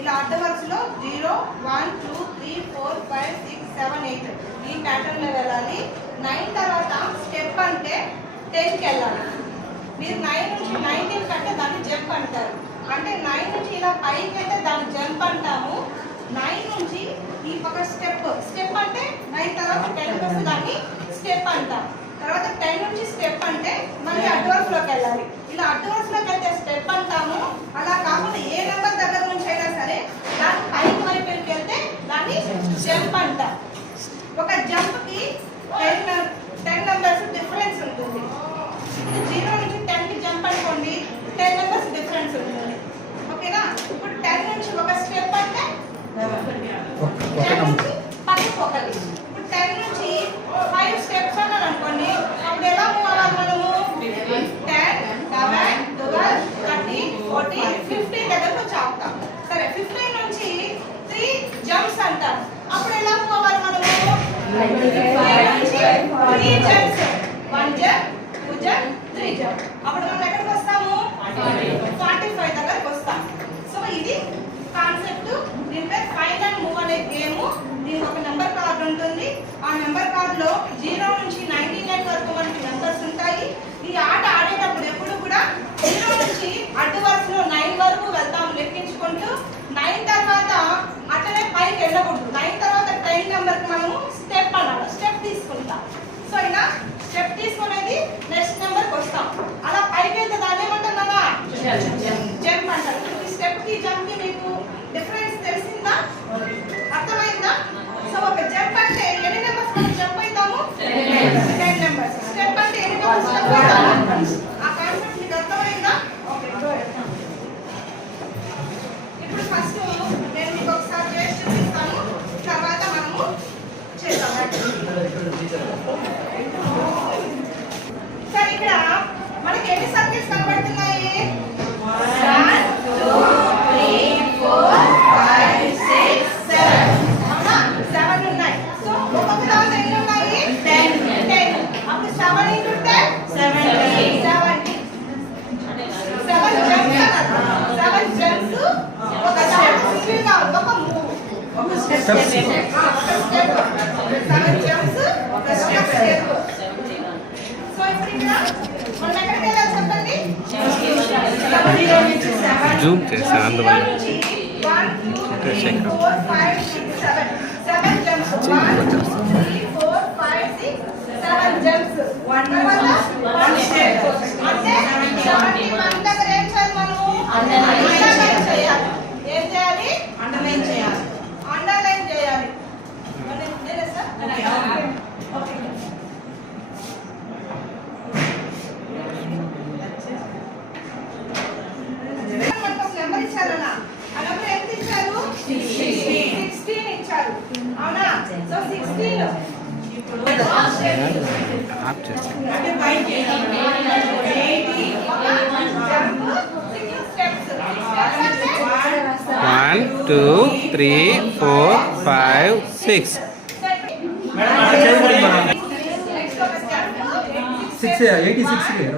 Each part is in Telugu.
ఇలా అడ్డ వరుసలో 0 1 2 3 4 5 6 7 8 ఈ ప్యాటర్న్ లో వెళ్ళాలి. 9 తర్వాత స్టెప్ అంటే 10 కి వెళ్ళాలి. మీరు 9 నుంచి 19 కంటే దాన్ని జంప్ అంటారు. అంటే 9 నుంచి ఇలా పైకి అయితే దాన్ని జంప్ అంటాము. 9 నుంచి ఈ ఒక స్టెప్ అంటే 9 తర్వాత 10 వస్తే దాన్ని స్టెప్ అంటాం. తర్వాత 10 నుంచి స్టెప్ అంటే మళ్ళీ అడ్వాన్స్లోకి వెళ్ళాలి. ఇలా అడ్వాన్స్లోకి వెళ్తే స్టెప్ అంటాము. అలా కాకుండా ఏ నెంబర్ దగ్గర నుంచి అయినా సరే దాన్ని పైకి వైపుకి వెళ్తే దాన్ని జంప్ అంటాం. ఒక జంప్కి 10 నెంబర్స్ డిఫరెన్స్ ఉంటుంది. 0 నుంచి 10 కి జంప్ అనుకోండి, 10 నెంబర్స్ డిఫరెన్స్ ఉంటుంది. ఓకేనా? ఇప్పుడు 10 నుంచి ఒక స్టెప్ అంటే 10 నుంచి పక్కకు ఒకటి. ఇప్పుడు 10 నుంచి 5 స్టెప్స్ అన్నాను అనుకోండి, అప్పుడు ఎలా మూవ్ అవ్వాలి మనము? 10 11 12 13 14 15 దగ్గరకు వచ్చి ఆపుతాం. సరే, 15 నుంచి 3 జంప్స్ అంటాం. అప్పుడు ఎలా మూవ్ అవ్వాలి మనము? 15 నుంచి 3 జంప్స్, 1 జంప్ 2 జంప్ 3 జంప్. అప్పుడు మనం ఎక్కడికి వస్తాము? 45 దగ్గరకు వస్తాం. సో ఇది కాన్సెప్ట్. దీని పేరు ఫైండ్ అండ్ మూవ్ అనే గేమ్. దీనికి ఒక నెంబర్ కార్డు ఉంటుంది. ఆ నెంబర్ కార్డులో 0 నుంచి 99 వరకు మనకి నెంబర్స్ ఉంటాయి. ఈ ఆట ఆడేటప్పుడు ఎప్పుడు కూడా 0 నుంచి అడ్డు వరుసలో 9 వరకు వెళ్తాం లెక్కించుకుంటూ. 9 తర్వాత అట్లనే పైకి వెళ్ళకూడదు. 9 తర్వాత 10 నెంబర్కి మనము స్టెప్ అనాలి, స్టెప్ తీసుకుంటాం. సో ఇలా స్టెప్ తీసుకునేది నెక్స్ట్ నెంబర్కి వస్తాం. అలా పైకి వెళ్తే దాన్ని ఏమంటున్నారా? జంప్ అంటారు. ఈ స్టెప్ కి జంప్ కి మీకు డిఫరెన్స్ తెలిసిందా? అర్థమైందా? సో ఒక జంప్ అంటే ఎన్ని నెంబర్స్ మనం జంప్ అవుతాము? 10 నెంబర్స్. స్టెప్ అంటే ఎన్ని నెంబర్స్ జంప్ అవుతాము? ఆ కాన్సెప్ట్ మీకు అర్థమైందా? ఓకే, ఇప్పుడు ఫస్ట్ నేను మీకు ఒకసారి చేసి చూపిస్తాను, తర్వాత మనము చేద్దాం. సరే, ఇక్కడ మనకి ఎన్ని సర్కిల్స్ కనబడుతున్నాయి? 1 2 3 4 5 6 7. అవునా? 7 ఉన్నాయి. సో ఒక్కొక్క దాంట్లో ఎన్ని ఉన్నాయి? 10. అప్పుడు 7 into 10 70. 7 జంప్స్ అన్నారు. 7 జంప్స్, ఒక స్టెప్, ఒక మూవ్, ఒక స్టెప్. 7 జంప్స్, ఒక స్టెప్. సో ఇప్పుడు ఇక్కడ మనం ఎక్కడికి వెళ్ళాలి చెప్పండి? జూమ్ చేశాను అందువల్ల. 1 2 3 4 5 6 7. 7 జంప్స్. 1 2 3 4 5 6 7 జంప్స్. తర్వాత 1 స్టెప్. అంటే 71 దగ్గర ఏం చేయాలి మనము? అండర్లైన్ చేయాలి. ఏం చేయాలి? అండర్లైన్ చేయాలి. అండర్లైన్ చేయాలి. నేనే సార్? ఓకే. నెంబర్ ఇచ్చారన్నా, ఆ నెంబర్ ఎంత ఇచ్చారు? 16 ఇచ్చారు. అవునా? సో 16 ఆప్ చేసి 1 2 3 4 5 6. 86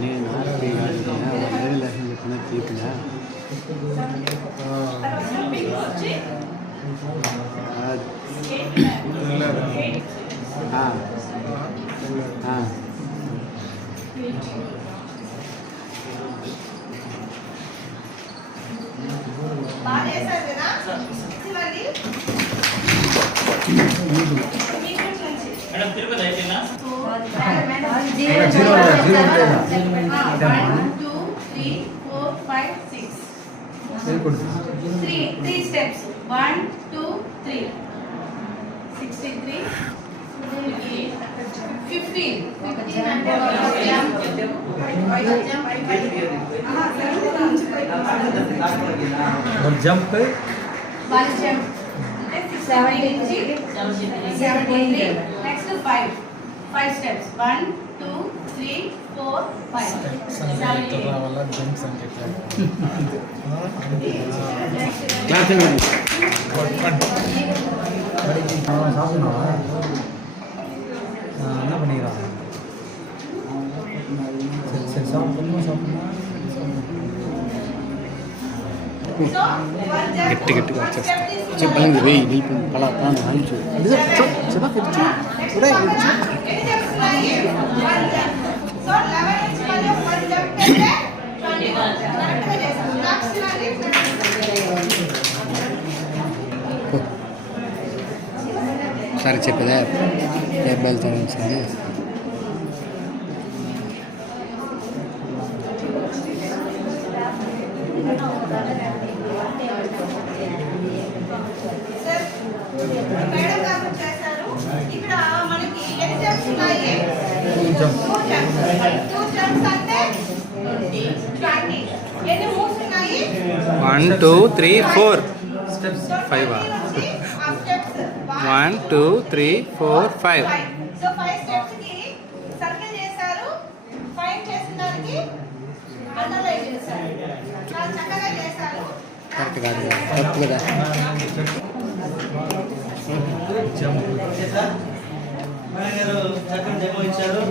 నేను చెప్పిన తీపినా బాగా చేశారు కదా? ఇవ్వండి. మేడం తిరుపతి అయిపోయిందా? 0 0 1 2 3 4 5 6. 3 steps. 1 2 3 63 15. Jump 1 jump. 73. Next 5 steps. 1 2 3 4 5. 78. சாப்பிடணும் என்ன பண்ணிக்கலாம் சரி சரி சாப்பிடணும் சாப்பிடணும் So, one jump. గట్టి గట్టిగా వచ్చేస్తా. Step తీసుకున్నాం. చెప్పండి వెయ్యి వెళ్ళిపోయింది అలా ఆల్చు చెప్పచ్చు కూడా ఎన్ని జంప్స్ ఉన్నాయి? One jump. So, 11 నుంచి మళ్ళీ ఒక one jump చేస్తే 21. Correct గా చేసాం. Next అది సరే చెప్పేదా వెళ్తాం సరే సార్, మేడం గారు చేశారు. ఇక్కడ మనకి ఎన్ని జంప్స్ ఉన్నాయి? jump. Two jumps. Two jumps అంటే 20. ఎన్ని moves ఉన్నాయి? 1 2 3 4 స్టెప్స్ So, Five 20 నుంచి ఆ steps. 1 2 3 4 5 సో 5 స్టెప్స్ కి సర్కిల్ చేశారు. 5 చేసిన దానికి అండర్లైన్ చేశారు. చాలా చక్కగా చేశారు. కరెక్ట్ కాదు తప్పు కదా జంప్ చక్కని డెమో ఇచ్చారు.